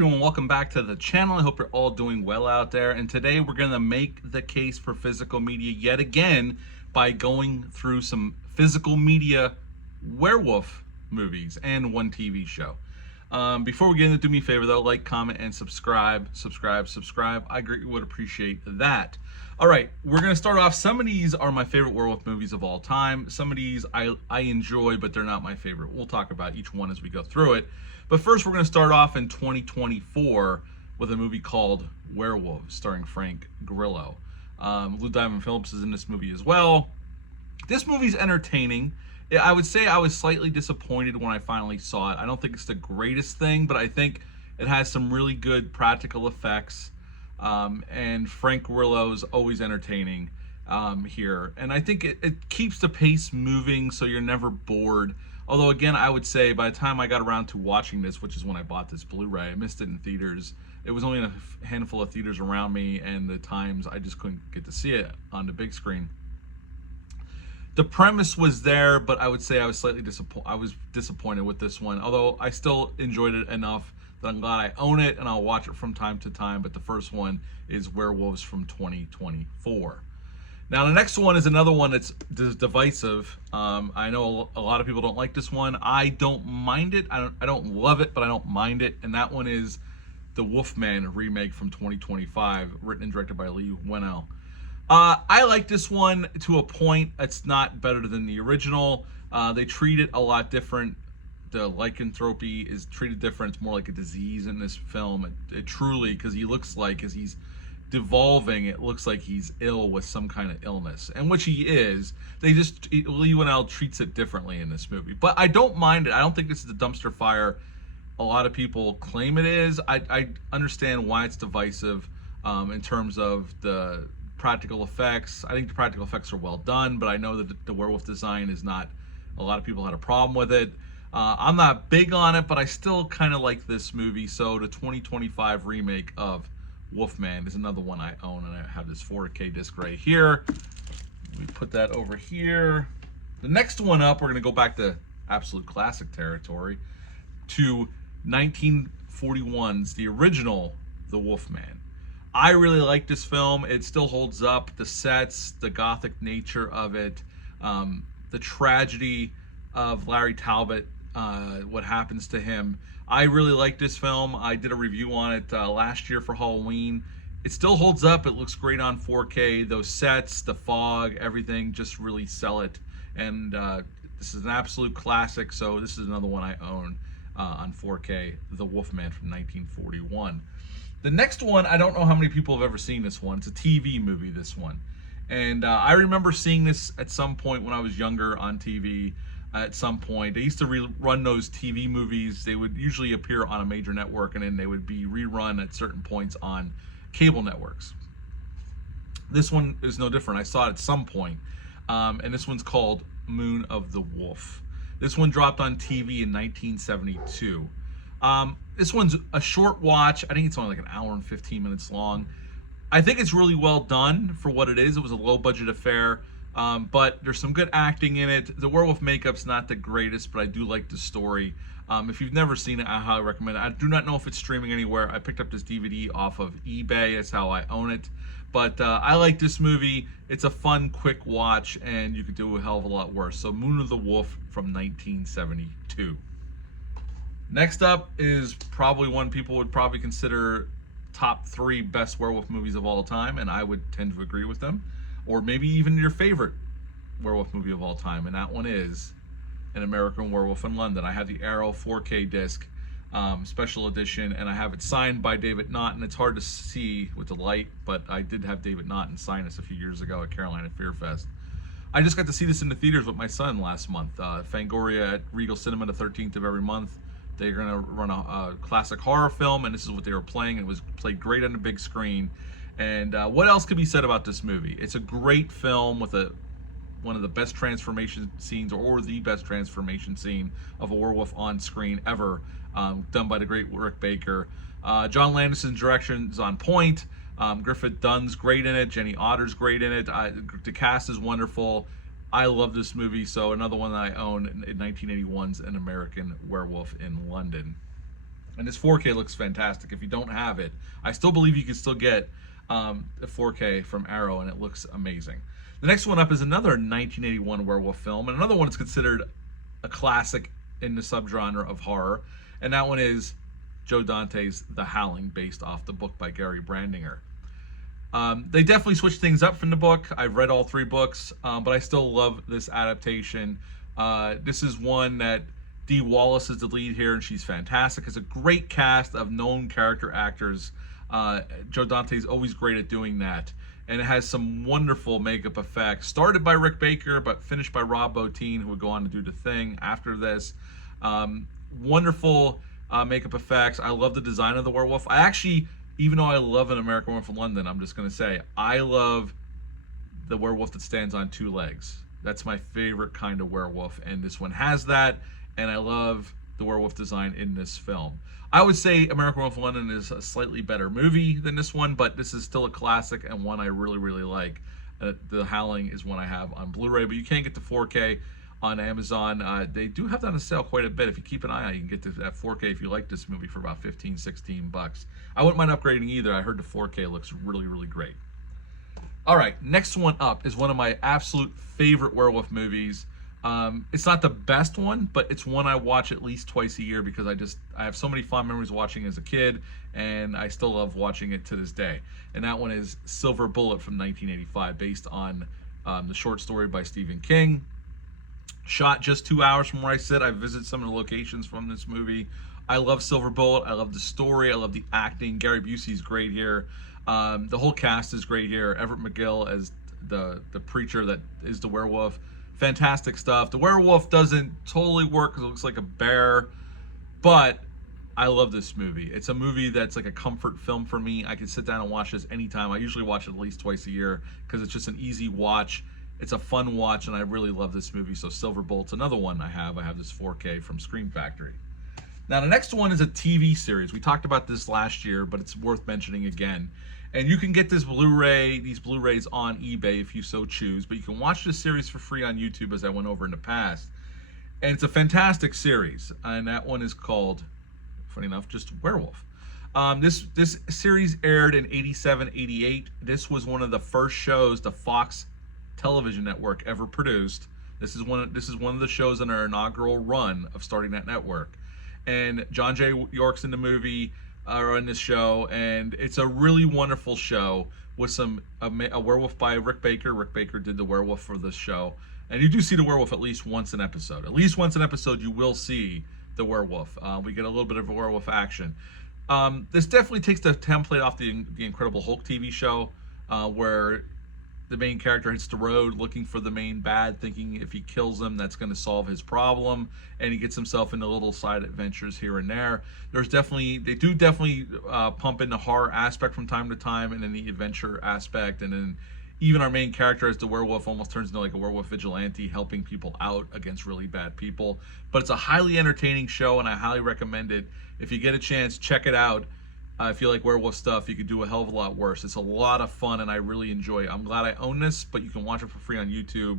everyone, welcome back to the channel. I hope you're all doing well out there. And today we're going to make the case for physical media yet again by going through some physical media werewolf movies and one TV show. Before we get into it, do me a favor though, like, comment, and subscribe. I greatly would appreciate that. All right, we're going to start off. Some of these are my favorite werewolf movies of all time. Some of these I enjoy, but they're not my favorite. We'll talk about each one as we go through it. But first, we're going to start off in 2024 with a movie called Werewolves, starring Frank Grillo. Lou Diamond Phillips is in this movie as well. This movie's entertaining. I would say I was slightly disappointed when I finally saw it. I don't think it's the greatest thing, but I think it has some really good practical effects. And Frank Grillo's always entertaining here. And I think it keeps the pace moving so you're never bored. Although, again, I would say by the time I got around to watching this, which is when I bought this Blu-ray, I missed it in theaters. It was only in a handful of theaters around me, and the times I just couldn't get to see it on the big screen. The premise was there, but I would say I was slightly disappointed with this one. Although I still enjoyed it enough that I'm glad I own it, and I'll watch it from time to time. But the first one is Werewolves from 2024. Now, the next one is another one that's divisive. I know a lot of people don't like this one. I don't mind it. I don't love it, but I don't mind it. And that one is the Wolfman remake from 2025, written and directed by Lee Whannell. I like this one to a point. It's not better than the original. They treat it a lot different. The lycanthropy is treated different. It's more like a disease in this film. It truly, because he looks like, as he's devolving, it looks like he's ill with some kind of illness, and which he is. Lee Whannell treats it differently in this movie, but I don't mind it. I don't think this is a dumpster fire a lot of people claim it is. I understand why it's divisive in terms of the practical effects. I think the practical effects are well done, but I know that the werewolf design is not, a lot of people had a problem with it. I'm not big on it, but I still kind of like this movie. So the 2025 remake of Wolfman is another one I own, and I have this 4K disc right here. We put that over here. The next one up, we're going to go back to absolute classic territory, to 1941's the original The Wolfman. I really like this film. It still holds up. The sets, the gothic nature of it, the tragedy of Larry Talbot, what happens to him. I really like this film. I did a review on it last year for Halloween. It still holds up. It looks great on 4K. Those sets, the fog, everything just really sell it. And this is an absolute classic, so this is another one I own on 4K, The Wolfman from 1941. The next one, I don't know how many people have ever seen this one. It's a TV movie, this one. And I remember seeing this at some point when I was younger on TV. At some point, they used to rerun those TV movies. They would usually appear on a major network, and then they would be rerun at certain points on cable networks. This one is no different. I saw it at some point, and this one's called Moon of the Wolf. This one dropped on TV in 1972. This one's a short watch. I think it's only like an hour and 15 minutes long. I think it's really well done for what it is. It was a low-budget affair. But there's some good acting in it. The werewolf makeup's not the greatest, but I do like the story. If you've never seen it, I highly recommend it. I do not know if it's streaming anywhere. I picked up this DVD off of eBay. That's how I own it. But I like this movie. It's a fun, quick watch, and you could do a hell of a lot worse. So Moon of the Wolf from 1972. Next up is probably one people would probably consider top 3 best werewolf movies of all time, and I would tend to agree with them. Or maybe even your favorite werewolf movie of all time, and that one is An American Werewolf in London. I have the Arrow 4K disc, special edition, and I have it signed by David Naughton. It's hard to see with the light, but I did have David Naughton sign this a few years ago at Carolina Fear Fest. I just got to see this in the theaters with my son last month. Fangoria at Regal Cinema the 13th of every month. They're going to run a classic horror film, and this is what they were playing, and it was played great on the big screen. And what else could be said about this movie? It's a great film with one of the best transformation scenes, or the best transformation scene of a werewolf on screen ever, done by the great Rick Baker. John Landison's direction is on point. Griffith Dunn's great in it. Jenny Otter's great in it. The cast is wonderful. I love this movie, so another one that I own in 1981's An American Werewolf in London. And this 4K looks fantastic. If you don't have it, I still believe you can still get a 4K from Arrow, and it looks amazing. The next one up is another 1981 werewolf film, and another one that's considered a classic in the subgenre of horror, and that one is Joe Dante's The Howling, based off the book by Gary Brandinger. They definitely switched things up from the book. I've read all 3 books, but I still love this adaptation. This is one that Dee Wallace is the lead here, and she's fantastic. It's a great cast of known character actors. Joe Dante's always great at doing that. And it has some wonderful makeup effects. Started by Rick Baker, but finished by Rob Bottin, who would go on to do The Thing after this. Wonderful makeup effects. I love the design of the werewolf. I actually, even though I love An American Werewolf in London, I'm just going to say, I love the werewolf that stands on 2 legs. That's my favorite kind of werewolf, and this one has that, and I love the werewolf design in this film. I would say American Werewolf in London is a slightly better movie than this one, but this is still a classic and one I really, really like. The Howling is one I have on Blu-ray, but you can't get the 4K on Amazon. They do have that on sale quite a bit. If you keep an eye out, you can get that 4K if you like this movie for about 15, 16 bucks. I wouldn't mind upgrading either. I heard the 4K looks really, really great. All right, next one up is one of my absolute favorite werewolf movies. It's not the best one, but it's one I watch at least twice a year because I have so many fond memories watching as a kid, and I still love watching it to this day. And that one is Silver Bullet from 1985, based on the short story by Stephen King. Shot just 2 hours from where I sit. I visit some of the locations from this movie. I love Silver Bullet. I love the story. I love the acting. Gary Busey's great here. The whole cast is great here. Everett McGill as the preacher that is the werewolf. Fantastic stuff. The werewolf doesn't totally work because it looks like a bear, but I love this movie. It's a movie that's like a comfort film for me. I can sit down and watch this anytime. I usually watch it at least twice a year because it's just an easy watch. It's a fun watch, and I really love this movie. So Silver Bullet's another one I have. I have this 4K from Scream Factory. Now, the next one is a TV series. We talked about this last year, but it's worth mentioning again. And you can get this these Blu-rays on eBay if you so choose, but you can watch this series for free on YouTube, as I went over in the past. And it's a fantastic series, and that one is called, funny enough, just Werewolf. This series aired in 87, 88. This was one of the first shows the Fox television network ever produced. This is one of the shows in our inaugural run of starting that network. And John J. York's in the movie, or in this show, and it's a really wonderful show with a werewolf by Rick Baker. Rick Baker did the werewolf for this show, and you do see the werewolf at least once an episode. At least once an episode, you will see the werewolf. We get a little bit of a werewolf action. This definitely takes the template off the Incredible Hulk TV show, where the main character hits the road looking for the main bad, thinking if he kills him, that's going to solve his problem, and he gets himself into little side adventures here and there. They do definitely pump in the horror aspect from time to time, and then the adventure aspect, and then even our main character as the werewolf almost turns into like a werewolf vigilante, helping people out against really bad people. But it's a highly entertaining show, and I highly recommend it. If you get a chance, check it out. If you like werewolf stuff, you could do a hell of a lot worse. It's a lot of fun, and I really enjoy it. I'm glad I own this, but you can watch it for free on YouTube.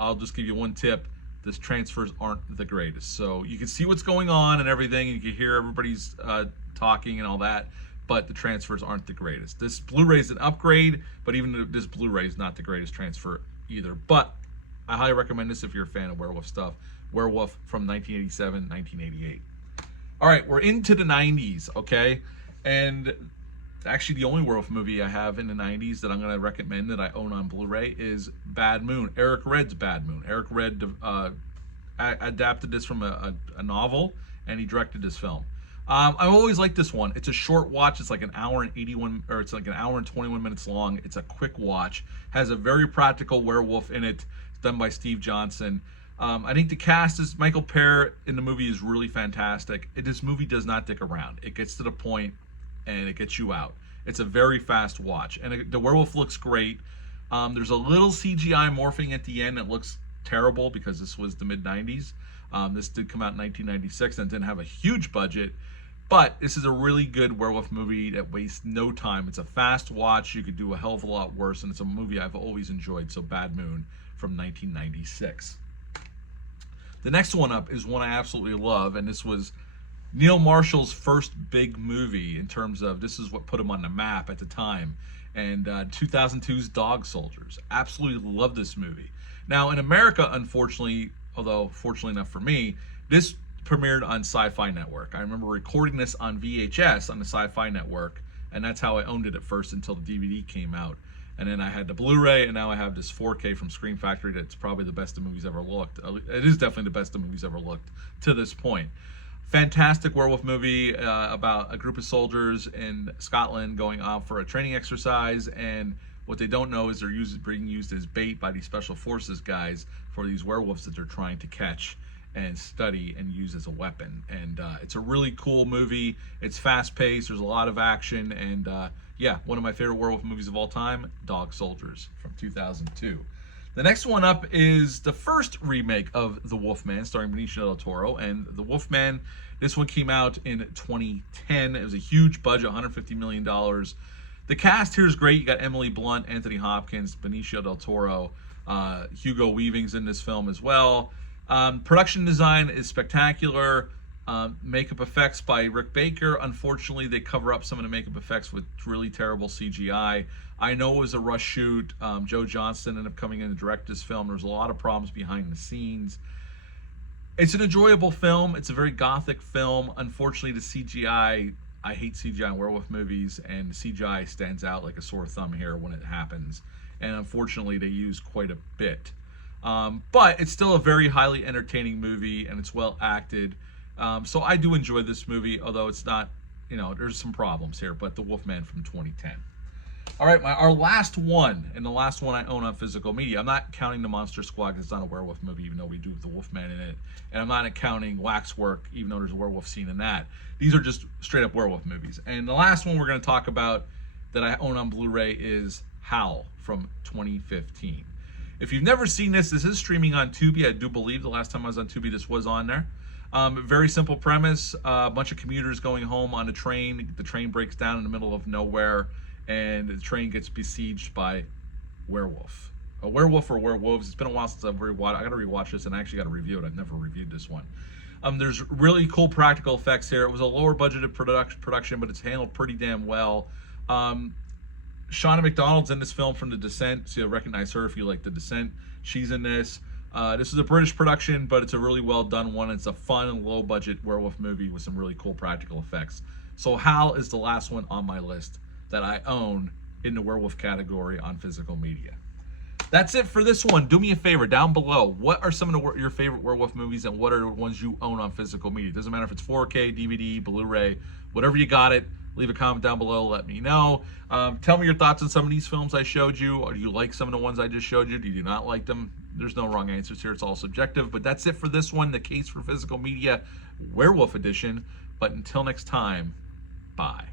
I'll just give you one tip. This transfers aren't the greatest. So you can see what's going on and everything, and you can hear everybody's talking and all that, but the transfers aren't the greatest. This Blu-ray is an upgrade, but even this Blu-ray is not the greatest transfer either. But I highly recommend this if you're a fan of werewolf stuff. Werewolf from 1987, 1988. All right, we're into the 90s, okay? And actually the only werewolf movie I have in the 90s that I'm going to recommend that I own on Blu-ray is Bad Moon, Eric Red's Bad Moon. Eric Red adapted this from a novel, and he directed this film. I always liked this one. It's a short watch. It's like an hour and 21 minutes long. It's a quick watch. Has a very practical werewolf in it. It's done by Steve Johnson. I think the cast is Michael Paré in the movie is really fantastic. This movie does not dick around. It gets to the point and it gets you out. It's a very fast watch, and the werewolf looks great. There's a little CGI morphing at the end that looks terrible because this was the mid-90s. This did come out in 1996 and didn't have a huge budget, but this is a really good werewolf movie that wastes no time. It's a fast watch. You could do a hell of a lot worse, and it's a movie I've always enjoyed. So Bad Moon from 1996. The next one up is one I absolutely love, and this was Neil Marshall's first big movie in terms of this is what put him on the map at the time. And 2002's Dog Soldiers. Absolutely love this movie. Now, in America, unfortunately, although fortunately enough for me, this premiered on Sci-Fi Network. I remember recording this on VHS on the Sci-Fi Network, and that's how I owned it at first until the DVD came out. And then I had the Blu-ray, and now I have this 4K from Screen Factory that's probably the best of movies ever looked. It is definitely the best of movies ever looked to this point. Fantastic werewolf movie about a group of soldiers in Scotland going out for a training exercise, and what they don't know is they're being used as bait by these special forces guys for these werewolves that they're trying to catch and study and use as a weapon. And it's a really cool movie. It's fast-paced. There's a lot of action, and yeah, one of my favorite werewolf movies of all time, Dog Soldiers from 2002. The next one up is the first remake of The Wolfman, starring Benicio del Toro. And The Wolfman, this one came out in 2010. It was a huge budget, $150 million. The cast here is great. You got Emily Blunt, Anthony Hopkins, Benicio del Toro, Hugo Weaving's in this film as well. Production design is spectacular. Makeup effects by Rick Baker. Unfortunately, they cover up some of the makeup effects with really terrible CGI. I know it was a rush shoot. Joe Johnston ended up coming in to direct this film. There's a lot of problems behind the scenes. It's an enjoyable film. It's a very gothic film. Unfortunately, the CGI, I hate CGI in werewolf movies, and the CGI stands out like a sore thumb here when it happens. And unfortunately, they use quite a bit. But it's still a very highly entertaining movie, and it's well acted. So I do enjoy this movie, although it's not, there's some problems here, but The Wolfman from 2010. All right, our last one, and the last one I own on physical media. I'm not counting The Monster Squad, because it's not a werewolf movie, even though we do have The Wolfman in it. And I'm not counting Waxwork, even though there's a werewolf scene in that. These are just straight up werewolf movies. And the last one we're going to talk about that I own on Blu-ray is Howl from 2015. If you've never seen this, this is streaming on Tubi. I do believe the last time I was on Tubi, this was on there. Very simple premise. A bunch of commuters going home on a train. The train breaks down in the middle of nowhere, and the train gets besieged by werewolf. A werewolf or werewolves. It's been a while since I've rewatched. I got to rewatch this, and I actually got to review it. I've never reviewed this one. There's really cool practical effects here. It was a lower budgeted production, but it's handled pretty damn well. Shauna McDonald's in this film from The Descent, so you'll recognize her if you like The Descent. She's in this. This is a British production, but it's a really well done one. It's a fun and low budget werewolf movie with some really cool practical effects. So Howl is the last one on my list that I own in the werewolf category on physical media. That's it for this one. Do me a favor down below. What are some of your favorite werewolf movies, and what are the ones you own on physical media? It doesn't matter if it's 4K, DVD, Blu-ray, whatever you got it. Leave a comment down below. Let me know. Tell me your thoughts on some of these films I showed you. Or do you like some of the ones I just showed you? Do you not like them? There's no wrong answers here. It's all subjective. But that's it for this one, the Case for Physical Media Werewolf Edition. But until next time, bye.